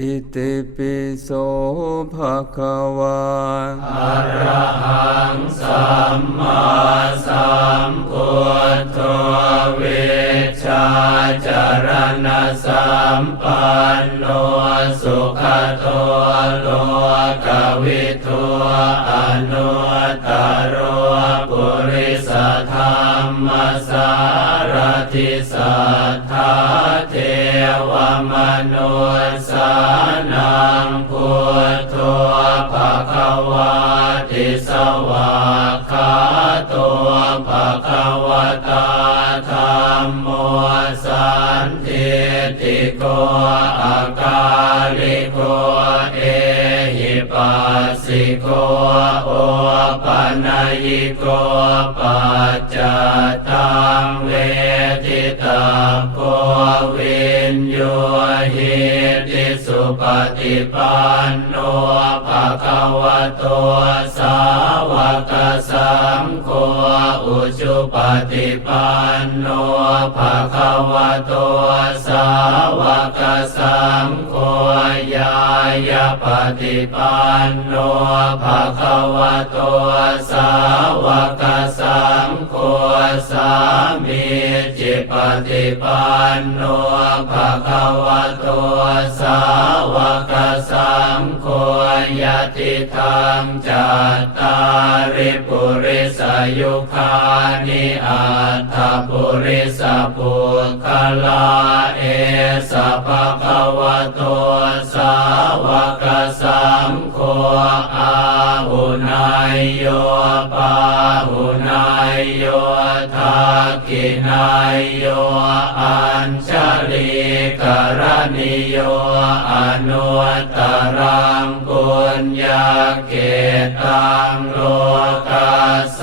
อิติปิโสภะคะวาอะระหังสัมมาสัมพุทโธเวชาจารณะสัมปันโนสุขโตโลกวิารทิสัทธาเทวมนุสานังพุทโธภะคะวาติสวากขาตัวภะคะวตาธรรมโมสันติติโกอาการิโก สสิโกโอปัญญิโกปัจจตังเวทิตาโกวินโยหิติสุปฏิปันโนภะคะวะโตสาวก งโฆอุชุปฏิปันโนภะคะวะโตสาวกสังโฆยายาปฏิปันโนภะคะวะโตสาวกสังโฆสามีจิปฏิปันโนภะคะวะโตสาว ติธรรมจัตตาริปุริสยุคานิอัตถปุริสปุคลาเอสภะคะวะโตสาวกสังโฆอาหุนายโยปาหุนายโยทักขินายโยอัญชลีกรณิโยอนุตตรังปุ ญญาเกตังโลตัส